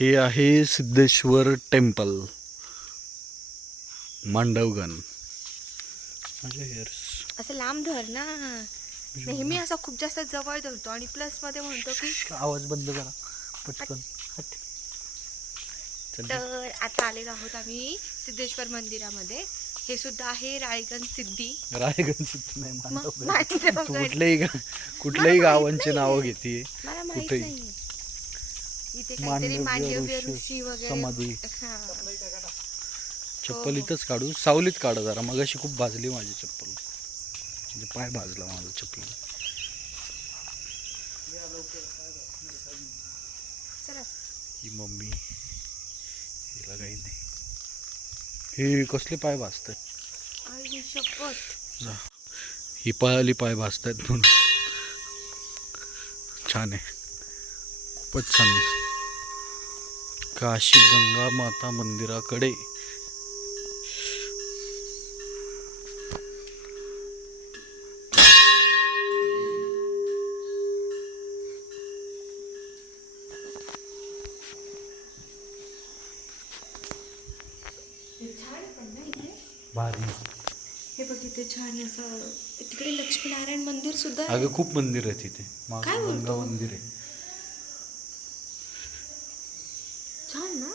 हे आहे सिद्धेश्वर टेम्पल, मांडवगण. माझ्या हेअर्स असं लांब धर ना, नेहमी असा खूप जास्त जवळ धरतो आणि प्लस मध्ये म्हणतो की आवाज बंद करा पटकन. तर आता आलेलो आहोत आम्ही सिद्धेश्वर मंदिरामध्ये. हे सुद्धा आहे रायगण सिद्धी. रायगड सिद्धी नाही, मांडवगड. मांडवगड. कुठल्याही गावांची नावं घेते. मला माहित कुठेही नाही. इथे काहीतरी मांडव्य ऋषी वगैरे. समाधी. हा. चप्पल इथंच काढू, सावलीत काढा जरा. मगाशी खूप भाजली माझी चप्पल, म्हणजे पाय भाजला माझा चप्पल. चला. ही मम्मी, हिला काही नाही. हे कसले पाय भाजतात. आई शपथ. ही पळाली पाय भाजतात म्हणून. छान आहे, खूपच छान. काशी गंगा माता मंदिराकडे भारी. हे बघ इथे छान असं, तिकडे लक्ष्मीनारायण मंदिर सुद्धा आहे. अगं खूप मंदिर आहे तिथे. काय बोलतो? गंगा मंदिर आहे. छान ना.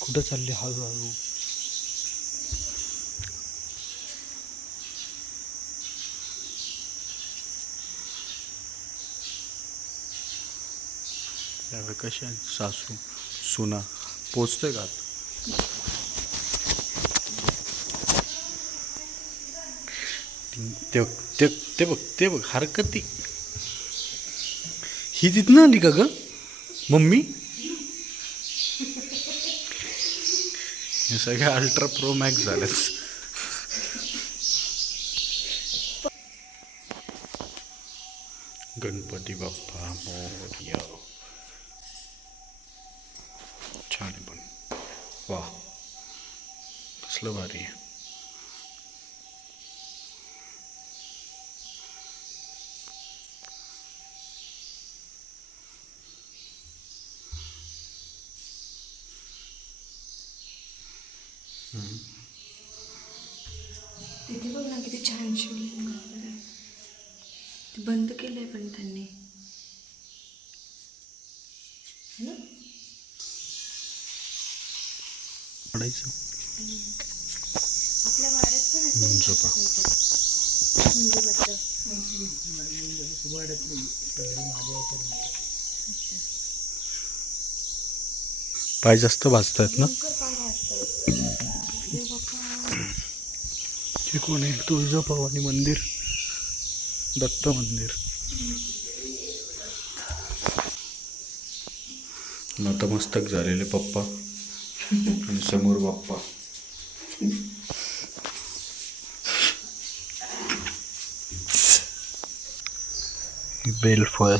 कुठं चालली हळूहळू. त्यावेळी कशा सासू सुना पोचतोय का? ते ते ते बघ, ते बघ हरकती. ही तिथनं आली का ग मम्मी? हे सगळे अल्ट्रा प्रो मॅक्स झालेत. गणपती बाप्पा मोरया. छान आहे पण. वा, कसलं भारी आहे. तिथे बघ ना किती छान शिवलिंग वगैरे. ते बंद केलंय पण त्यांनी, है ना? पडायचं. आपल्या वाड्यात पण असेल का पाय जास्त भाजतायत ना. हे कोण आहे? तुळजाभवानी मंदिर, दत्त मंदिर. नतमस्तक झालेले पप्पा आणि समोर बाप्पा. बेलफळ.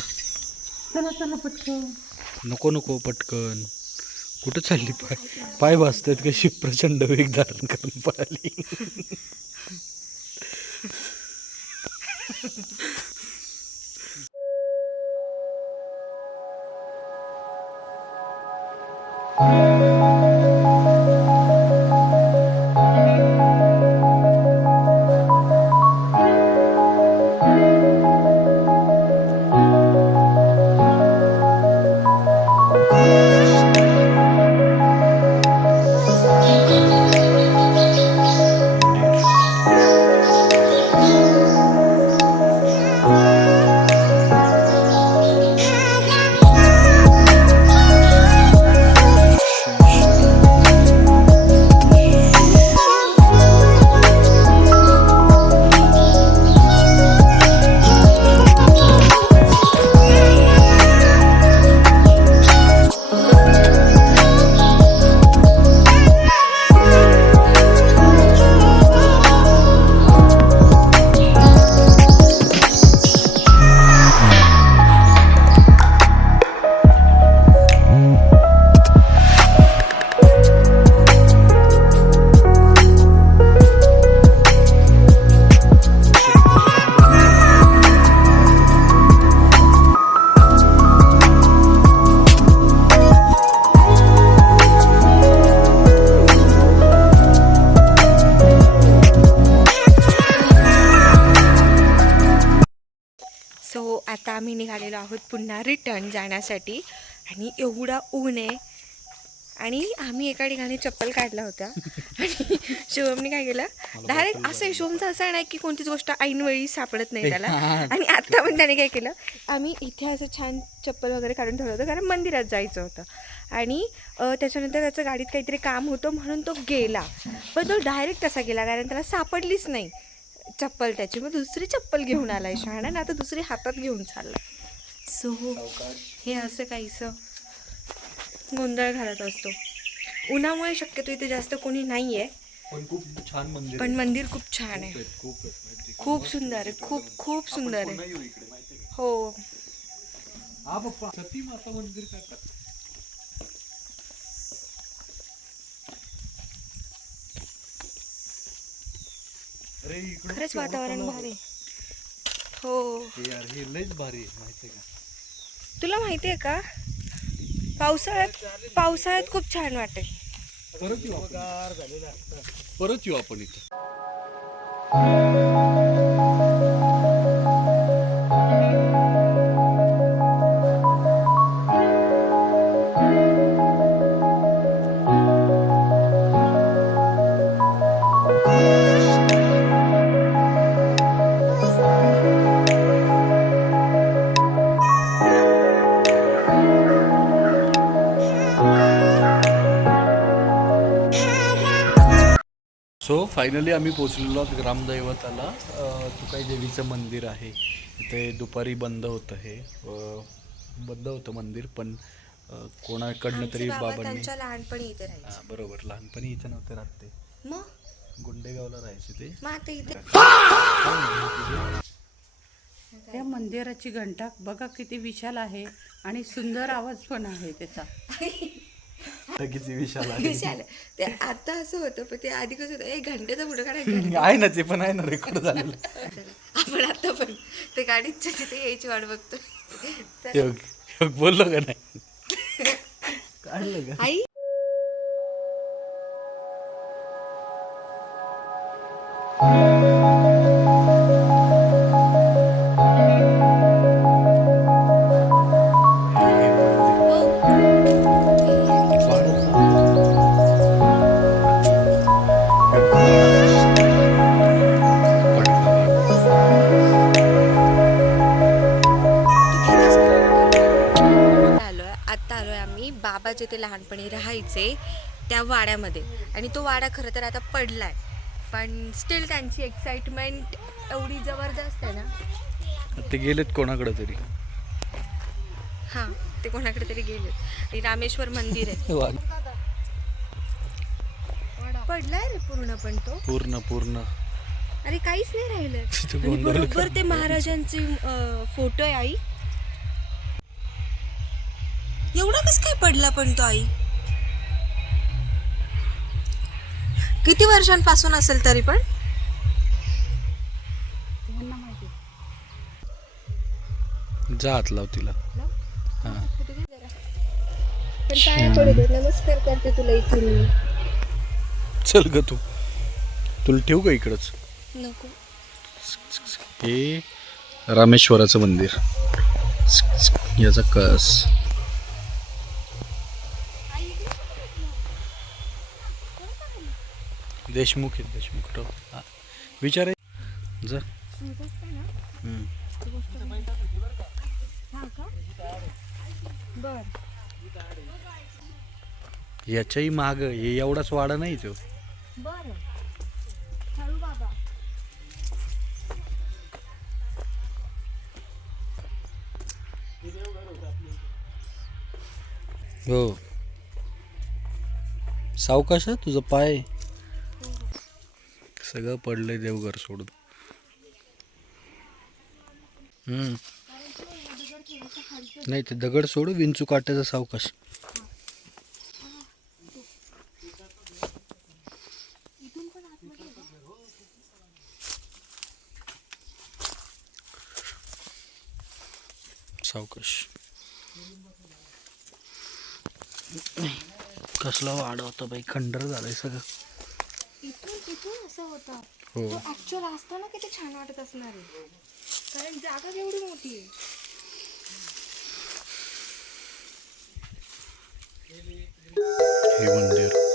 नको नको पटकन. कुठं चालली? पाय भाजतात कशी प्रचंड वेग धारण करून पळाली. निघालेलो आहोत पुन्हा रिटर्न जाण्यासाठी. आणि एवढा ऊन आहे आणि आम्ही एका ठिकाणी चप्पल काढल्या होत्या आणि शिवमने काय केलं डायरेक्ट असं, शिवमचं असं नाही की कोणतीच गोष्ट ऐनवेळी सापडत नाही त्याला. आणि आत्ता पण त्याने काय केलं, आम्ही इथे असं छान चप्पल वगैरे काढून ठेवलं होतं कारण मंदिरात जायचं होतं. आणि त्याच्यानंतर त्याचं गाडीत काहीतरी काम होतं म्हणून तो गेला. पण तो डायरेक्ट तसा गेला कारण त्याला सापडलीच नाही चप्पल त्याची. मग दुसरी चप्पल घेऊन आलाय शहाणा ना, आता दुसरी हातात घेऊन चालला. सो हे असं काहीसं गोंधळ घालत असतो. उन्हामुळे शक्यतो इथे जास्त कोणी नाही आहे, पण खूप छान मंदिर पण मंदिर खूप छान आहे, खूप खूप सुंदर आहे, खूप खूप सुंदर आहे. हो हा पप्पा सती माता मंदिर काय अरे इकडे खरंच वातावरण भारी आहे. हो यार हे लयच भारी आहे माहिती आहे का. तुला माहिती आहे का, पावसाळ्यात खूप छान वाटेल. परत येऊ आपण इथं. सो फायनली आम्ही पोचलेलो आहोत ग्रामदैवताला. तुकाई देवीचं मंदिर आहे. इथे दुपारी बंद होतं, हे बंद होतं मंदिर, पण कोणाकडनं तरी बाबांनी त्यांच्या लहानपणी इथे राहायचे. हां बरोबर, लहानपणी इथं नव्हते राहते, मग गुंडेगावला राहायचे ते. मग आता इथे त्या मंदिराची घंटा बघा किती विशाल आहे आणि सुंदर आवाज पण आहे त्याचा. किती विशाल आहे. विशाल आहे. ते आता असं होतं, पण ते आधी कसं होतं, एक घंटेचा पुढे काढायचं. आहे ना, ते पण आहे ना, रेकॉर्ड झालेलं. आपण आता पण ते गाडीच्या तिथे यायची वाट बघतो. बोललो का नाही, काढलं का आई आत्ता आलोय आम्ही बाबा जिथे लहानपणी राहायचे त्या वाड्यामध्ये. आणि तो वाडा खरं तर आता पडलाय, पण स्टील त्यांची एक्साइटमेंट एवढी जबरदस्त आहे ना. ते गेलेत कोणाकडे तरी. हां ते कोणाकडे तरी गेलेत. आणि रामेश्वर मंदिर आहे, पडलाय रे पूर्ण, पण तो पूर्ण अरे काहीच नाही राहिलं. तिथे आणि गोंधळ बरोबर ते महाराजांचे फोटो आहे. आई एवढा कसं काय पडला पण तो? आई किती वर्षांपासून असेल तरी पण? जा हात लाव तिला. हां पण पाया पडू दे, नमस्कार करते तुला इथून. चल ग तू, तुला ठेवू का इकडंच. नको. हे रामेश्वराचं मंदिर, याचा कस. देशमुख आहे, देशमुख विचार आहे जा. याच्याही माग हे एवढाच वाडा नाही तो. हो सावकाश तुझं पाय सगळं पडलंय देवघर सोडून. नाही ते दगड सोड, विंचू काट्याचा सावकाश. सावकाश. कसला वाडा होता बाई, खंडर झालाय सगळं. इथून असं होतं. हो तो ऍक्च्युअल असताना किती छान वाटत असणार आहे, कारण जागा एवढी मोठी आहे. हे मंदिर